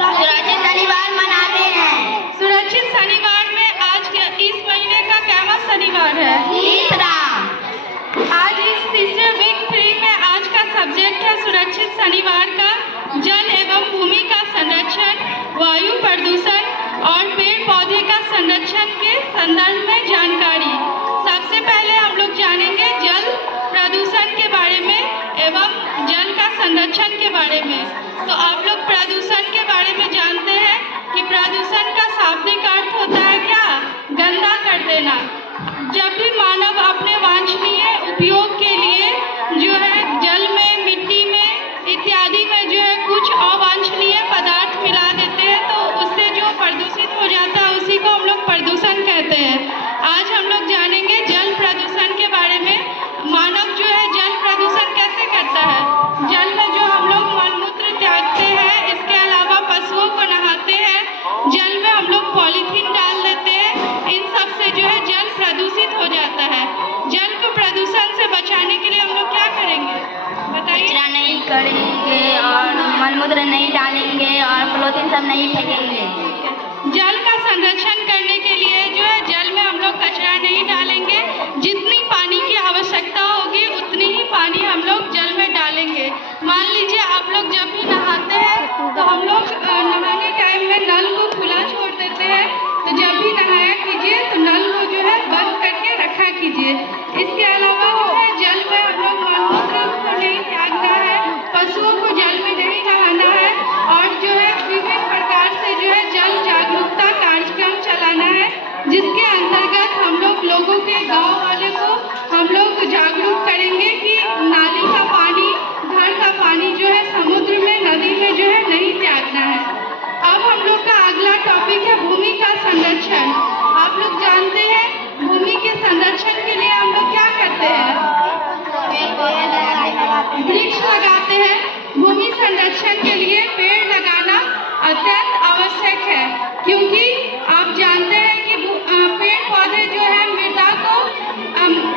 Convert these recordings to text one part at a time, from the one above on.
सुरक्षित शनिवार मनाते हैं। सुरक्षित शनिवार में आज इस महीने का कैवा शनिवार है? तीसरा। आज इस तीसरे वीक 3 में आज का सब्जेक्ट है सुरक्षित शनिवार का जल एवं भूमि का संरक्षण, वायु प्रदूषण और पेड़ पौधे का संरक्षण के संदर्भ में जानकारी। सबसे पहले हम लोग जानेंगे जल प्रदूषण के बारे में एवं जल का संरक्षण के बारे में। तो आप लोग प्रदूषण के बारे में जानते हैं कि प्रदूषण का शाब्दिक अर्थ होता है क्या? गंदा कर देना। जब भी मानव अपने वांछनीय उपयोग के लिए जो है जल में, मिट्टी में इत्यादि में जो है कुछ अवांछनीय पदार्थ मिला देते हैं तो उससे जो प्रदूषित हो जाता है उसी को हम लोग प्रदूषण कहते हैं। आज हम लोग जानेंगे जल प्रदूषण के बारे में। मानव जो है जल प्रदूषण कैसे करता है? जल में जो हम लोग मलमूत्र त्यागते हैं, इसके अलावा पशुओं को नहाते हैं, जल में हम लोग पॉलीथीन डाल देते हैं, इन सब से जो है जल प्रदूषित हो जाता है। जल को प्रदूषण से बचाने के लिए हम लोग क्या करेंगे बताइए? कचरा नहीं करेंगे और मलमूत्र नहीं डालेंगे और पॉलीथीन सब नहीं फेंकेंगे। जल का संरक्षण करने के लिए जो है जल में हम लोग कचरा नहीं डालेंगे। जितनी पानी की आवश्यकता होगी उतनी ही पानी हम लोग जल में डालेंगे। मान लीजिए आप लोग जब भी नहाते हैं तो हम लोग नहाने टाइम में नल को खुला छोड़ देते हैं, तो जब भी नहाया कीजिए तो नल को जो है बंद करके रखा कीजिए। इसके अलावा जो है जल में हम लोग मलमूत्र को नहीं त्यागना है, पशुओं को जल में नहीं नहाना है और जो है विभिन्न प्रकार से जो है जल जागरूकता कार्यक्रम चलाना है, जिसके अंतर्गत हम लोग लोगों के गांव वाले को हम लोग जागरूक करेंगे कि नाली का पानी, घर का पानी जो है समुद्र में, नदी में जो है नहीं त्यागना है। अब हम लोग का अगला टॉपिक है भूमि का संरक्षण। आप लोग जानते हैं भूमि के संरक्षण के लिए हम लोग क्या करते हैं? वृक्ष लगाते हैं। भूमि संरक्षण के लिए पेड़ लगाना अत्यंत आवश्यक है, क्योंकि आप जानते हैं कि पेड़ पौधे जो है मृदा को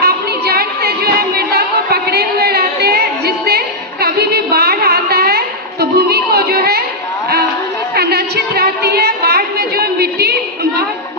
अपनी जड़ से जो है मृदा को पकड़े हुए रहते हैं, जिससे कभी भी बाढ़ आता है तो भूमि को जो है भूमि संरक्षित रहती है, बाढ़ में जो मिट्टी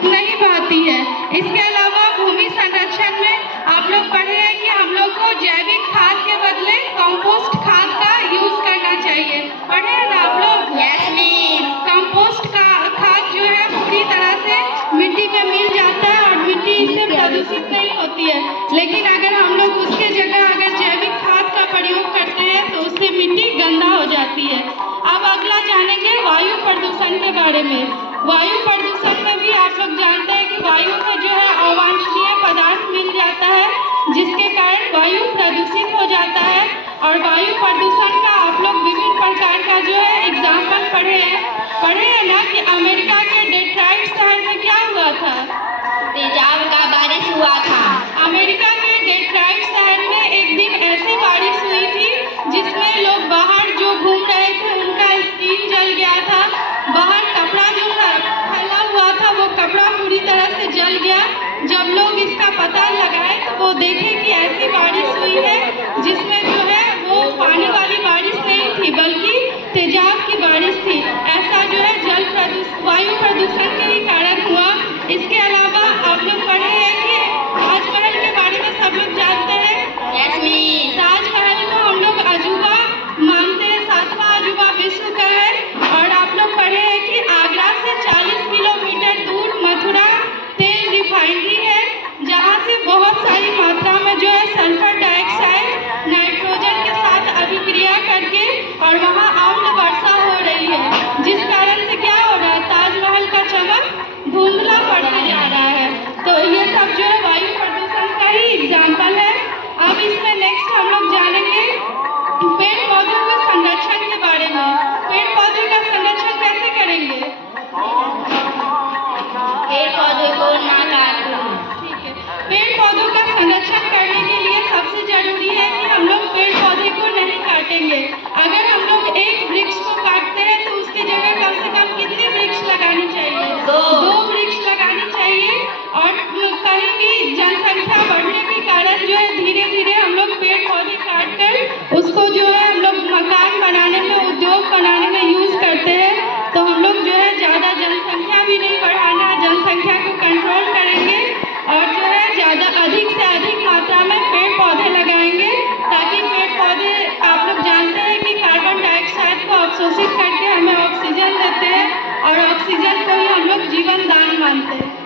नहीं बहती है। इसके अलावा भूमि संरक्षण में आप लोग पढ़े हैं कि हम लोग को जैविक खाद के बदले कंपोस्ट खाद का यूज करना चाहिए। पढ़े हैं ना आप लोग? Yes miss. कंपोस्ट का खाद जो है पूरी तरह से मिट्टी में मिल जाता है और मिट्टी इससे प्रदूषित नहीं होती है, लेकिन अगर हम लोग उसके जगह अगर जैविक खाद का प्रयोग करते हैं तो उससे मिट्टी गंदा हो जाती है। अब अगला जानेंगे वायु प्रदूषण के बारे में। वायु प्रदूषण में भी आप लोग जानते हैं कि वायु में जो है अवांछनीय पदार्थ मिल जाता है, जिसके कारण वायु प्रदूषित हो जाता है। और वायु प्रदूषण का आप लोग विभिन्न प्रकार का जो है एग्जाम्पल पढ़े हैं ना कि अमेरिका के डेट्रॉइट शहर में क्या हुआ था? तेजाब का बारिश हुआ था। अमेरिका के डेट्रॉइट शहर में एक दिन ऐसी बारिश हुई थी जिसमें लोग बाहर जो घूम रहे थे उनका स्किन जल गया था। बाहर कपड़ा जो फैला हुआ था वो कपड़ा पूरी तरह से जल गया। जब लोग इसका पता लगाए तो वो देखे कि ऐसी बारिश हुई है जिसमें जो है वो पानी वाली बारिश नहीं थी बल्कि तेजाब की बारिश थी। ऐसा जो है वायु प्रदूषण के ही कारण हुआ। इसके अलावा आप लोग पढ़े हैं कि ताजमहल के बारे में सब लोग जानते हैं? Yes miss. ताजमहल को हम लोग अजूबा मानते हैं, 7वां अजूबा विश्व का है। और आप लोग पढ़े हैं कि आगरा से 40 किलोमीटर दूर मथुरा तेल रिफाइनरी है, जहाँ से बहुत सारी मात्रा में जो है सल्फर डाइऑक्साइड नाइट्रोजन के साथ अभिक्रिया करके और वहाँ अम्ल वर्षा हो रही है, जिस कारण से क्या हो रहा है, ताजमहल का चमक धुंधला पड़ते जा रहा है। तो ये सब जो है वायु प्रदूषण का ही एग्जाम्पल है। अब इसमें नेक्स्ट हम लोग जानेंगे पेड़ पौधों के संरक्षण के बारे में। पेड़ पौधे का संरक्षण कैसे करेंगे? पेड़ पौधे को ना काटो। ठीक है। पेड़ पौधों का संरक्षण करने के लिए सबसे जरूरी है कि हम लोग पेड़ पौधे को नहीं काटेंगे। अगर हम लोग एक वृक्ष को काटते हैं तो उसकी जगह कम से कम कितने वृक्ष लगानी चाहिए? 2 वृक्ष लगानी चाहिए। और कहीं भी जनसंख्या बढ़ने के कारण जो है धीरे धीरे हम लोग पेड़ पौधे काट कर उसको जो है हम लोग मकान बनाने में, उद्योग बनाने में यूज करते हैं। तो हम भी नहीं बढ़ाना, जनसंख्या को कंट्रोल करेंगे और जो है ज़्यादा अधिक से अधिक मात्रा में पेड़ पौधे लगाएंगे, ताकि पेड़ पौधे आप लोग जानते हैं कि कार्बन डाइऑक्साइड को अवशोषित करके हमें ऑक्सीजन देते हैं और ऑक्सीजन को ही हम लोग जीवन दान मानते हैं।